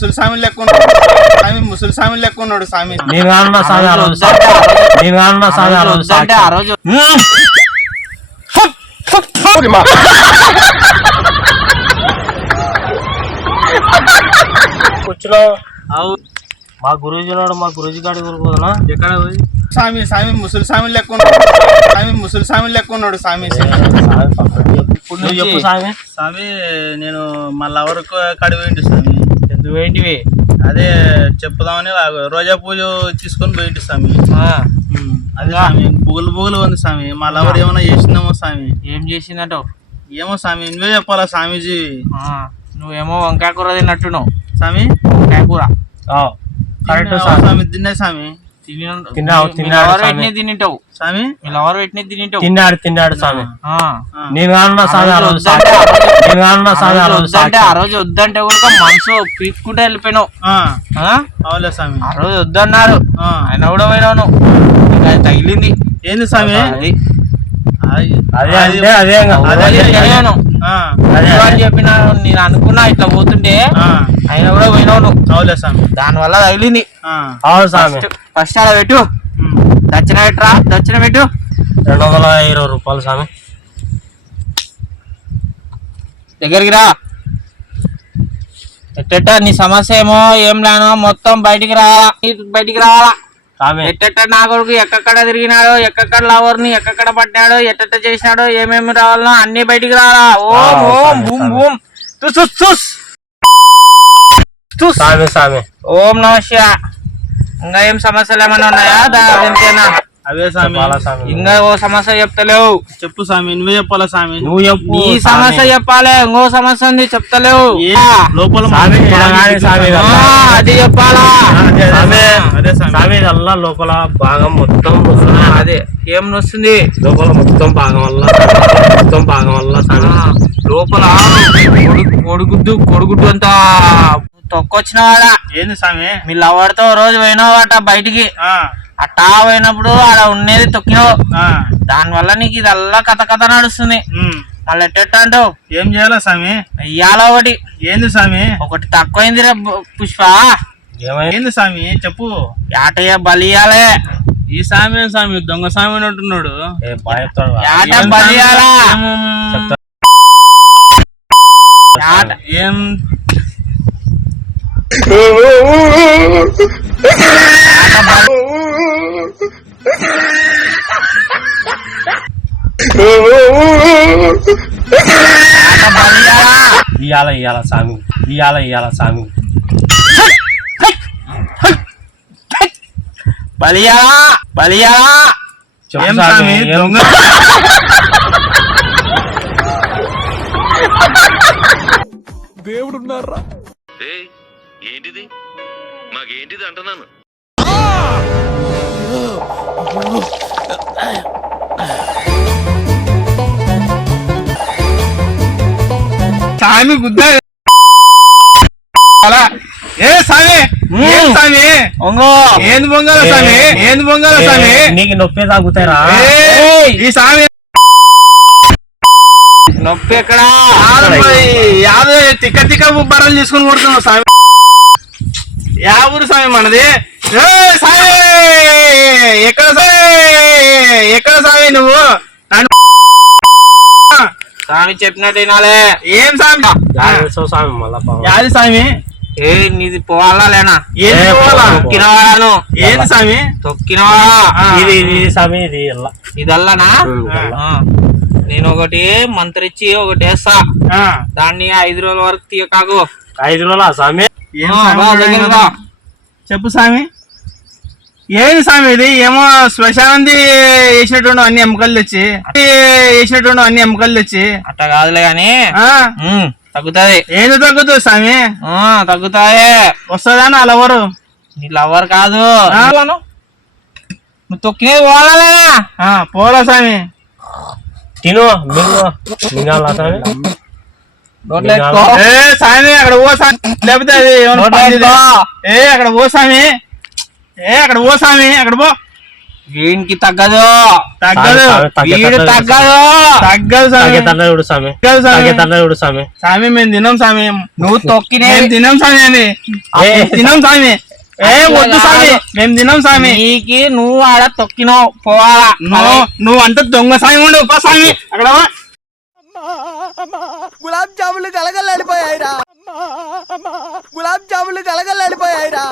ముసలి స్వామి లెక్క ఉన్నాడు స్వామి, ముసలి స్వామి లెక్క ఉన్నాడు స్వామి. నేను అన్నా స్వామి ఆ రోజు నేను అన్నా స్వామి ఆ రోజు అంటే ఆ రోజు కూర్చున్నావు మా గురూజీ ఉన్నాడు, మా గురూజీ గాడి ఊరుకోదనా ఎక్కడ పోయి స్వామి స్వామి ముసలి స్వామి లెక్క ఉన్నాడు స్వామి, ముసలి స్వామి లెక్క ఉన్నాడు స్వామి. ఇప్పుడు నువ్వు చెప్పు స్వామి. స్వామి నేను మా లవర్ కాడి పోయింటి స్వామి. ఎందుకు ఏంటివి? అదే చెప్పుదామని రోజా పూజ తీసుకొని పోయింటి స్వామి. అదే స్వామి బుగులు బుగులు ఉంది స్వామి. మా లవర్ ఏమైనా చేసిందేమో స్వామి. ఏం చేసిందంటావు? ఏమో స్వామి నువ్వే చెప్పాలా స్వామీజీ. నువ్వేమో వంకాయ కూర తిన్నట్టున్నావు స్వామి. వంకాయ కూర కరెక్ట్ స్వామి. తిన్నా స్వామి. తింటావు స్వామి. ఎవరు పెట్టిన తింటావు? తిన్నాడు స్వామి. నేను అన్నా స్వామి ఆ రోజు నేను అన్నా స్వామి ఆ రోజు అంటే ఆ రోజు వద్దంటే కూడా మనసు పీక్కుంటే వెళ్ళిపోయినావు. అవులే స్వామి. ఆ రోజు వద్దన్నారు ఆయన కూడా పోయినావు నువ్వు. అది తగిలింది. ఏంది స్వామి? చెప్పిన నేను అనుకున్నా ఇట్లా పోతుంటే ఆయన కూడా పోయినావు నువ్వు. అవులే స్వామి. దాని వల్ల తగిలింది. ఫస్ట్ అలా పెట్టు. దక్షిణ పెట్టురా. దక్షిణ పెట్టు. 220 రూపాయలు స్వామి. దగ్గరికి రా. ఎట్టెట్ట నీ సమస్య ఏమో ఏం లేనో మొత్తం బయటికి రావాలా ఎట్టెట్ట నా కొడుకు ఎక్కడ తిరిగినాడో, ఎక్కడ లవర్ని ఎక్కడ పట్టినాడో, ఎట్టెట్ట చేసినాడో, ఏమేమి రావాలనో అన్ని బయటికి రావాలా. ఓం ఓం బూమ్ బూమ్ ఓం నమస్య. ఇంకా ఏం సమస్యలు ఏమైనా ఉన్నాయా? ఇంతేనా? అవే స్వామి. ఇంకా ఓ సమస్య చెప్తలేవు. చెప్పు స్వామి. నువ్వే చెప్పాలా స్వామి. నువ్వు చెప్పు. నీ సమస్య చెప్పాలి. ఇంకో సమస్య ఉంది చెప్తలేవు. లోపల అది చెప్పాలా? స్వామి అల్లా లోపల భాగం మొత్తం అదే ఏం వస్తుంది లోపల మొత్తం భాగం వల్ల లోపల కొడుగుడ్డు అంతా తొక్కొచ్చిన వాడ. ఏంది స్వామి? మీ లవర్తో రోజు పోయినావాట బయటికి. అట్టా పోయినప్పుడు అలా ఉండేది తొక్కినావు. దాని వల్ల నీకు ఇదల్లా కథ నడుస్తుంది. మళ్ళీ ఎట్టెట్ట అంటావు? ఏం చేయాలా స్వామి? ఇయ్యాల ఒకటి. ఏంది స్వామి? ఒకటి తక్కువైంది రే పుష్ప. ఏంది స్వామి చెప్పు. ఏటయ్య బలియాలే. ఈ స్వామి స్వామి దొంగ స్వామి అంటున్నాడు. ఏట బలియాలా? ఏం ఇయ్యాల స్వామి. బలియాలా ఏం స్వామి దొంగ? దేవుడున్నారా? ఏంటిది మాకేంటిది అంటున్నాను. స్వామి గుద్ద. ఏ స్వామి? ఏం స్వామి? ఏంది బొంగాల స్వామి? ఏంది బొంగాల స్వామి? నీకు నొప్పి తాగుతారా? ఈ స్వామి నొప్పి ఎక్కడా? యాభై తిక్క బుబ్బరాలు తీసుకుని కొడుతున్నావు స్వామి. యా ఊరు స్వామి మనది? స్వామి ఎక్కడ స్వామి నువ్వు? స్వామి చెప్పినట్టు వినాలే. ఏం స్వామి? యాది స్వామి? ఏ నీది పోవాలా లేనా? ఏది పోవాలా? తొక్కినవాడాను. ఏంది స్వామి? తొక్కినవాడా? ఇది స్వామి ఇది ఇదల్లానా? నేను ఒకటి మంత్రిచ్చి ఒకటి వేస్తా. దాన్ని 5 రోజుల వరకు తీయకాకు. 5 రోజులా స్వామి? చెప్పు స్వామి. ఏంది స్వామి ఇది? ఏమో శ్మశానంది వేసినట్టు అన్ని ఎముకలు తెచ్చి అట్ట కాదులే గాని తగ్గుతాది. ఏంది తగ్గుతుంది స్వామి? తగ్గుతాయి. వస్తుందా నా లవరు? నీ లవర్ కాదు నువ్వు తొక్కినేది పోవాలా? పోలా స్వామి. తిను స్వామి అక్కడ ఓ స్వామి. లేకపోతే అది అక్కడ ఓ స్వామి. అక్కడ పో. వీనికి తగ్గదు తగ్గదు వీడు తగ్గదు తగ్గదు స్వామి తగ్గదు స్వామి తగ్గదు స్వామి తగ్గదు స్వామి స్వామి మేము తినం స్వామి నువ్వు తొక్కినే మేము తినం స్వామి అని తినం స్వామి వద్దు స్వామి మేము తినం స్వామి నీకి నువ్వు ఆడ తొక్కినావు పోవాలా నువ్వు అంత దొంగ స్వామి ఉండు ఉప స్వామి అక్కడ గులాబ్ జాములు గలగలాడిపోయాయిరా